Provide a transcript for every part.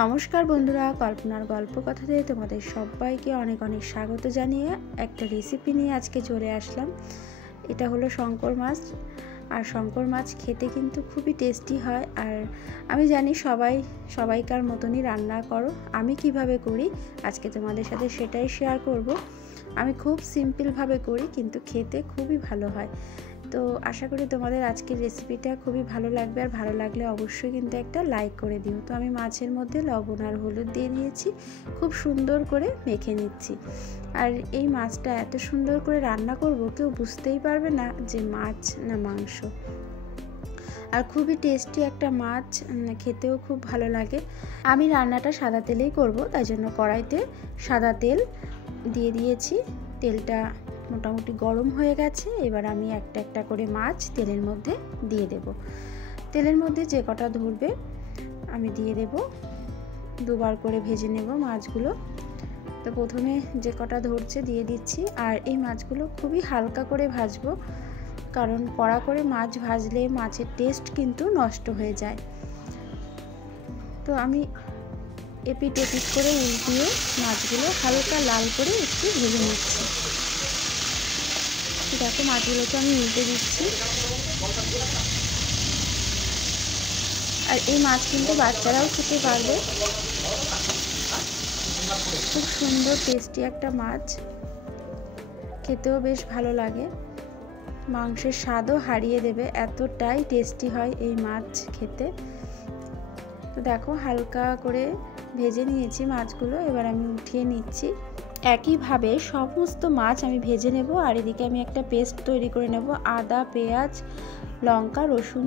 নমস্কার বন্ধুরা, কল্পনার গল্প কথাতে তোমাদের সবাইকে অনেক অনেক স্বাগত জানিয়ে একটা রেসিপি নিয়ে আজকে চলে আসলাম। এটা হলো শঙ্কর মাছ। আর শঙ্কর মাছ খেতে কিন্তু খুবই টেস্টি হয়। আর আমি জানি সবাইকার মতনই রান্না করো। আমি কিভাবে করি আজকে তোমাদের সাথে সেটাই শেয়ার করব। আমি খুব সিম্পলভাবে করি, কিন্তু খেতে খুবই ভালো হয়। তো আশা করি তোমাদের আজকের রেসিপিটা খুবই ভালো লাগবে। আর ভালো লাগলে অবশ্যই কিন্তু একটা লাইক করে দিও। তো আমি মাছের মধ্যে লবণ আর হলুদ দিয়ে দিয়েছি, খুব সুন্দর করে মেখে নিচ্ছি। আর এই মাছটা এত সুন্দর করে রান্না করব, কেউ বুঝতেই পারবে না যে মাছ না মাংস। আর খুবই টেস্টি একটা মাছ, খেতেও খুব ভালো লাগে। আমি রান্নাটা সাদা তেলেই করব, তাই জন্য কড়াইতে সাদা তেল দিয়ে দিয়েছি। তেলটা মোটামুটি গরম হয়ে গেছে। এবার আমি একটা একটা করে মাছ তেলের মধ্যে দিয়ে দেব। তেলের মধ্যে যে কটা ধরবে আমি দিয়ে দেব। দুবার করে ভেজে নেব মাছগুলো। তো প্রথমে যে কটা ধরছে দিয়ে দিচ্ছি। আর এই মাছগুলো খুবই হালকা করে ভাজবো, কারণ কড়া করে মাছ ভাজলে মাছের টেস্ট কিন্তু নষ্ট হয়ে যায়। তো আমি এপিট ওপিট করে উল্টিয়ে মাছগুলো হালকা লাল করে একটু ভেজে নিচ্ছি। দেখো মাছগুলোকে আমি উল্টে দিচ্ছি। আর এই মাছ কিন্তু বাচ্চারাও খেতে পারবে। খুব সুন্দর টেস্টি একটা মাছ, খেতেও বেশ ভালো লাগে। মাংসের স্বাদও হারিয়ে দেবে, এতটাই টেস্টি হয় এই মাছ খেতে। তো দেখো হালকা করে ভেজে নিয়েছি মাছগুলো। এবার আমি উঠিয়ে নিচ্ছি। একইভাবে সমস্ত মাছ আমি ভেজে নেব। আর এদিকে আমি একটা পেস্ট তৈরি করে নেব। আদা, পেঁয়াজ, লঙ্কা, রসুন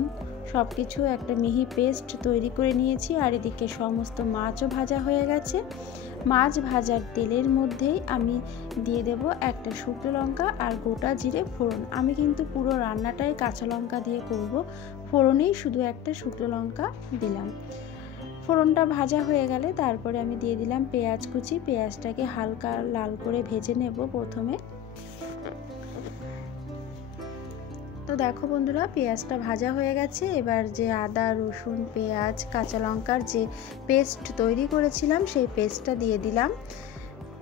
সব কিছু একটা মিহি পেস্ট তৈরি করে নিয়েছি। আর এদিকে সমস্ত মাছও ভাজা হয়ে গেছে। মাছ ভাজার তেলের মধ্যেই আমি দিয়ে দেব একটা শুকনো লঙ্কা আর গোটা জিরে ফোড়ন। আমি কিন্তু পুরো রান্নাটাই কাঁচা লঙ্কা দিয়ে করব, ফোড়নেই শুধু একটা শুকনো লঙ্কা দিলাম। ফোড়নটা ভাজা হয়ে গেলে তারপরে আমি দিয়ে দিলাম পেঁয়াজ কুচি। পেঁয়াজটাকে হালকা লাল করে ভেজে নেব প্রথমে। তো দেখো বন্ধুরা, পেঁয়াজটা ভাজা হয়ে গেছে। এবার যে আদা, রসুন, পেঁয়াজ, কাঁচা লঙ্কার যে পেস্ট তৈরি করেছিলাম সেই পেস্টটা দিয়ে দিলাম।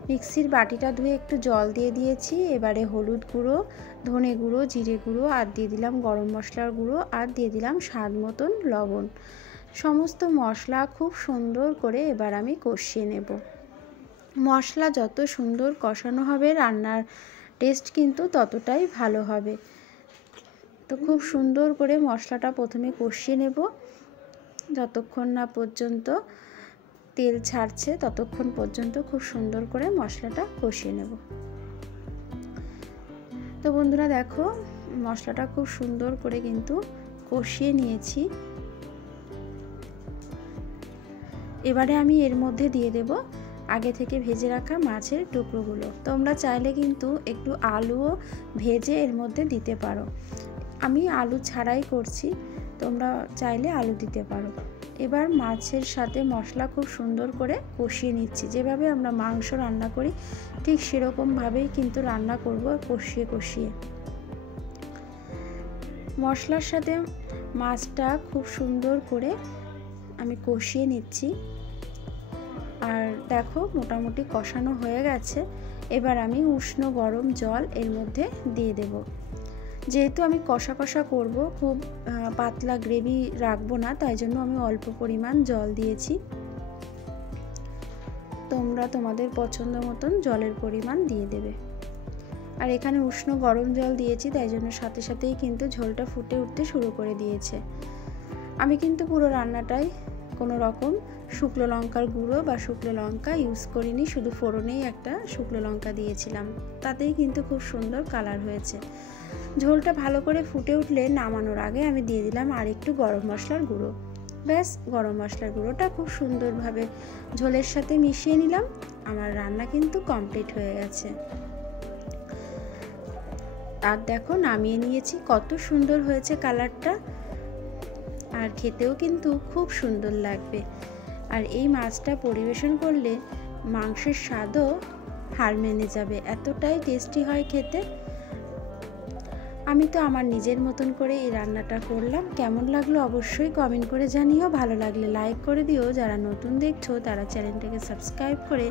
মিক্সির বাটিটা ধুয়ে একটু জল দিয়ে দিয়েছি। এবারে হলুদ গুঁড়ো, ধনে গুঁড়ো, জিরে গুঁড়ো আর দিয়ে দিলাম গরম মশলার গুঁড়ো আর দিয়ে দিলাম স্বাদ মতন লবণ। সমস্ত মশলা খুব সুন্দর করে এবার আমি কষিয়ে নেব। মশলা যত সুন্দর কষানো হবে রান্নার টেস্ট কিন্তু ততটাই ভালো হবে। তো খুব সুন্দর করে মশলাটা প্রথমে কষিয়ে নেব, যতক্ষণ না পর্যন্ত তেল ছাড়ছে ততক্ষণ পর্যন্ত খুব সুন্দর করে মশলাটা কষিয়ে নেব। তো বন্ধুরা দেখো মশলাটা খুব সুন্দর করে কিন্তু কষিয়ে নিয়েছি। এবারে আমি এর মধ্যে দিয়ে দেব আগে থেকে ভেজে রাখা মাছের টুকরোগুলো। তোমরা চাইলে কিন্তু একটু আলুও ভেজে এর মধ্যে দিতে পারো। আমি আলু ছাড়াই করছি, তোমরা চাইলে আলু দিতে পারো। এবার মাছের সাথে মশলা খুব সুন্দর করে কষিয়ে নিচ্ছি। যেভাবে আমরা মাংস রান্না করি ঠিক সেরকমভাবেই কিন্তু রান্না করব, কষিয়ে কষিয়ে। মশলার সাথে মাছটা খুব সুন্দর করে আমি কষিয়ে নিচ্ছি। আর দেখো মোটামুটি কষানো হয়ে গেছে। এবার আমি উষ্ণ গরম জল এর মধ্যে দিয়ে দেব। যেহেতু আমি কষা কষা করব, খুব পাতলা গ্রেভি রাখবো না, তাই জন্য আমি অল্প পরিমাণ জল দিয়েছি। তোমরা তোমাদের পছন্দ মতন জলের পরিমাণ দিয়ে দেবে। আর এখানে উষ্ণ গরম জল দিয়েছি, তাই জন্য সাথে সাথেই কিন্তু ঝোলটা ফুটে উঠতে শুরু করে দিয়েছে। আমি কিন্তু পুরো রান্নাটাই কোনো রকম শুকনো লঙ্কার গুঁড়ো বা শুকনো লঙ্কা ইউজ করিনি, শুধু ফোড়নেই একটা শুকনো লঙ্কা দিয়েছিলাম। তাতেই কিন্তু খুব সুন্দর কালার হয়েছে। ঝোলটা ভালো করে ফুটে উঠলে নামানোর আগে আমি দিয়ে দিলাম আর একটু গরম মশলার গুঁড়ো। ব্যাস, গরম মশলার গুঁড়োটা খুব সুন্দরভাবে ঝোলের সাথে মিশিয়ে নিলাম। আমার রান্না কিন্তু কমপ্লিট হয়ে গেছে। আর দেখো নামিয়ে নিয়েছি, কত সুন্দর হয়েছে কালারটা। আর খেতেও কিন্তু খুব সুন্দর লাগবে। আর এই মাছটা পরিবেশন করলে মাংসের স্বাদও হার মেনে যাবে, এতটাই টেস্টি হয় খেতে। আমি তো আমার নিজের মতন করে এই রান্নাটা করলাম। কেমন লাগলো অবশ্যই কমেন্ট করে জানিও, ভালো লাগলে লাইক করে দিও, যারা নতুন দেখছো তারা চ্যানেলটাকে সাবস্ক্রাইব করে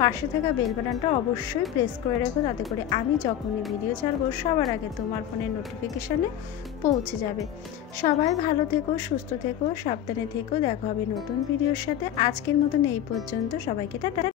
পাশে থাকা বেল বাটনটা অবশ্যই প্রেস করে রাখো, তাতে করে আমি যখনই ভিডিও ছাড়বো সবার আগে তোমার ফোনের নোটিফিকেশানে পৌঁছে যাবে। সবাই ভালো থেকো, সুস্থ থেকো, সাবধানে থেকো। দেখা হবে নতুন ভিডিওর সাথে। আজকের মতন এই পর্যন্ত, সবাইকে টাটা।